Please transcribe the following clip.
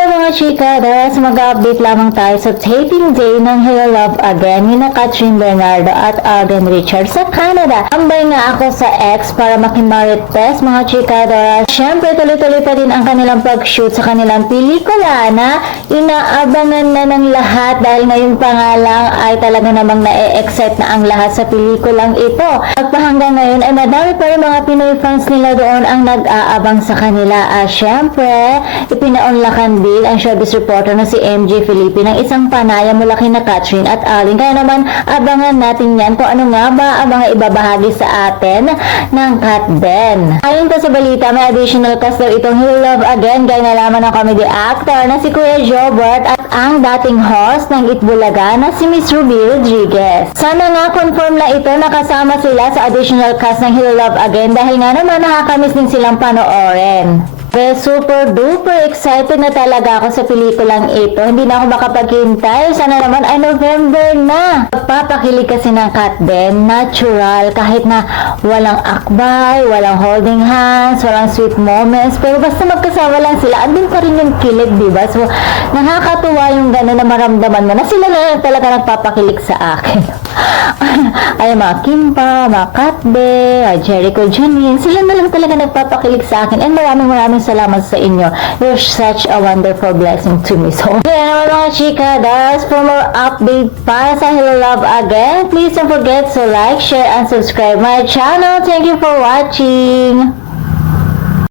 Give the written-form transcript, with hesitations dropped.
Hello mga chika, dahil mag-update lamang tayo sa taping day ng Hello Love Again ni na Catherine Bernardo at Alden Richards sa Canada. Tambay nga ako sa X para makimarites mga chika, dahil syempre tuloy-tuloy pa din ang kanilang pag-shoot sa kanilang pelikula na inaabangan na ng lahat dahil ngayon pa nga lang ay talaga namang na-excite na ang lahat sa pelikulang ito. At hanggang ngayon ay madami pa rin mga Pinoy fans nila doon ang nag-aabang sa kanila. Syempre, ipinaunlakan din ang showbiz reporter na si MJ Felipe ng isang panaya mula kina Catherine at Alden. Kaya naman, abangan natin yan kung ano nga ba ang mga ibabahagi sa atin ng Kat Ben. Ayon pa sa balita, may additional cast daw itong Hello Love Again, gaya na lamang ng comedy actor na si Kuya Jobert at ang dating host ng Itbulaga na si Miss Ruby Rodriguez. Sana nga confirm na ito nakasama sila sa additional cast ng Hello Love Again dahil nga naman nakakamiss din silang panoorin. Well, super duper excited na talaga ako sa pelikulang ito. Hindi na ako makapaghintay. Sana naman ay November na. Pagpapakilig kasi ng Kat Ben, natural, kahit na walang akbay, walang holding hands, walang sweet moments, pero basta magkasama lang sila, andun pa rin yung kilig, diba? So, nakakatuwa yung gano'n na maramdaman mo na sila na talaga nagpapakilig sa akin. Ay, mga Kimpa, mga Katbe, Jericho Janine, sila na lang talaga nagpapakilig sa akin, and maraming salamat sa inyo. You're such a wonderful blessing to me. So, kaya naman mga chika, that's for more update para sa Hello Love Again. Please don't forget to like, share, and subscribe my channel. Thank you for watching.